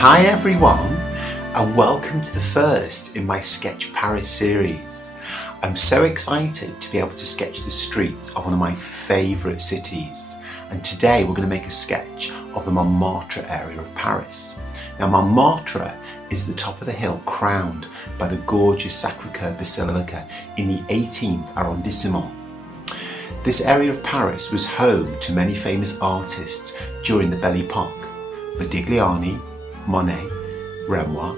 Hi everyone, and welcome to the first in my Sketch Paris series. I'm so excited to be able to sketch the streets of one of my favourite cities, and today we're going to make a sketch of the Montmartre area of Paris. Now Montmartre is the top of the hill crowned by the gorgeous Sacré-Cœur Basilica in the 18th arrondissement. This area of Paris was home to many famous artists during the Belle Époque: Modigliani, Monet, Renoir,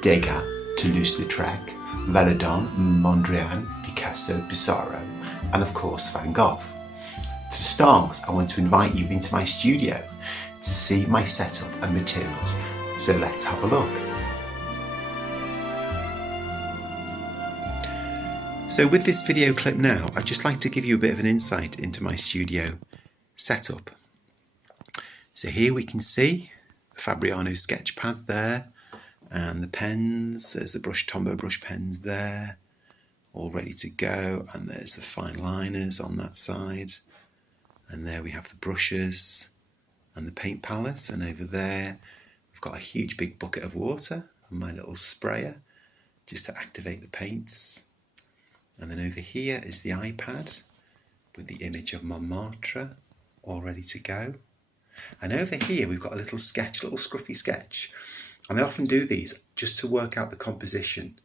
Degas, Toulouse-Lautrec, Valadon, Mondrian, Picasso, Pissarro, and of course Van Gogh. To start, I want to invite you into my studio to see my setup and materials, so let's have a look. So with this video clip now, I'd just like to give you a bit of an insight into my studio setup. So here we can see the Fabriano sketch pad there, and the pens. There's the Tombow brush pens there, all ready to go, and there's the fine liners on that side, and there we have the brushes and the paint palette, and over there we've got a huge big bucket of water and my little sprayer just to activate the paints. And then over here is the iPad with the image of Montmartre all ready to go. And over here we've got a little scruffy sketch. And I often do these just to work out the composition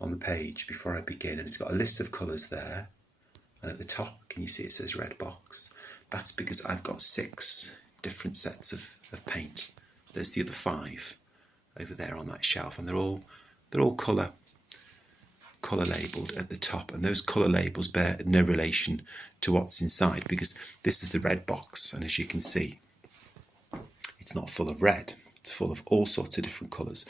on the page before I begin. And it's got a list of colours there. And at the top, can you see it says red box? That's because I've got 6 different sets of paint. There's the other 5 over there on that shelf. And they're all colour labelled at the top, and those colour labels bear no relation to what's inside, because this is the red box, and as you can see, it's not full of red, it's full of all sorts of different colours,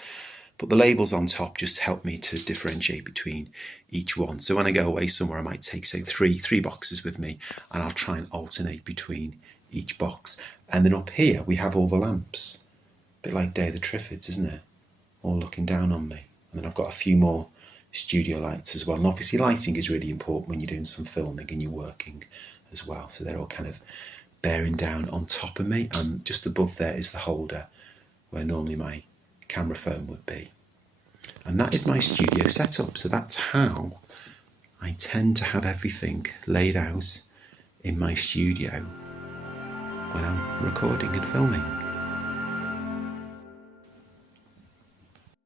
but the labels on top just help me to differentiate between each one. So when I go away somewhere, I might take, say, three boxes with me, and I'll try and alternate between each box. And then up here we have all the lamps, a bit like Day of the Triffids, isn't it, all looking down on me. And then I've got a few more studio lights as well, and obviously lighting is really important when you're doing some filming and you're working as well, so they're all kind of bearing down on top of me, and just above there is the holder where normally my camera phone would be. And that is my studio setup. So that's how I tend to have everything laid out in my studio when I'm recording and filming.